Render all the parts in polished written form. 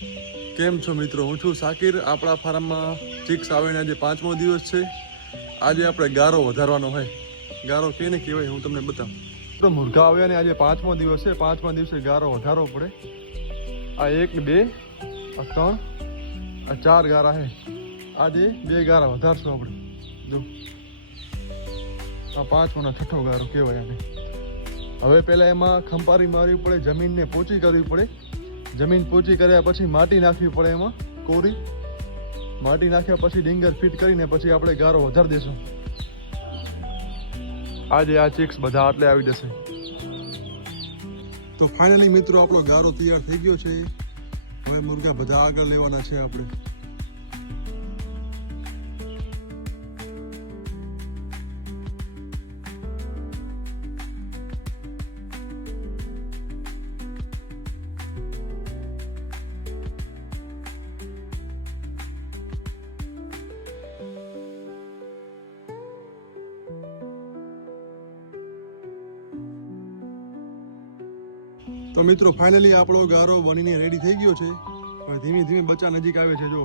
કેમ છો મિત્રો? હું છું સાકિર. આપણા ફાર્મમાં ચિક્સ આવીને આજે 5મો દિવસ છે. આજે આપણે ગારો વધારવાનો હોય. ગારો કેને કહેવાય હું તમને બતાવું. તો મુર્ગા આવ્યા ને આજે 5મો દિવસ છે. 5મા દિવસે ગારો વધારવો પડે. આ 1 2 આ 3 આ 4 ગારા છે. આજે 2 ગારા વધારશું આપણે. જો આ 5મો ને 6ઠ્ઠો ગારો કહેવાય આને. હવે પહેલાં એમાં ખંપારી મારવી પડે, જમીનને પોચી કરવી પડે. જમીન પોચી કર્યા પછી માટી નાખવી પડે, એમાં કોરી માટી નાખ્યા પછી ડીંગર ફિટ કરીને પછી આપણે ગારો વધારી દઈશું. આજે આ ચિક્સ બધા આટલે આવી જશે. તો ફાઇનલી મિત્રો આપણો ગારો તૈયાર થઈ ગયો છે. હવે મુર્ગા બધા આગળ લેવાના છે આપણે. તો મિત્રો ફાઇનલી આપણો ગારો બનીને રેડી થઈ ગયો છે. પણ ધીમે ધીમે બચ્ચા નજીક આવે છે. જો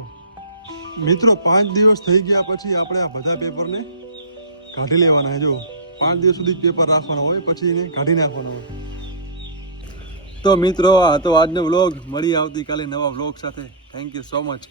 મિત્રો 5 દિવસ થઈ ગયા પછી આપણે આ બધા પેપરને કાઢી લેવાના છે. જો 5 દિવસ સુધી પેપર રાખવાનો હોય પછી એને કાઢી નાખવાનો હોય. તો મિત્રો આ તો આજનો વ્લોગ. મળી આવતીકાલે નવા વ્લોગ સાથે. Thank you so much.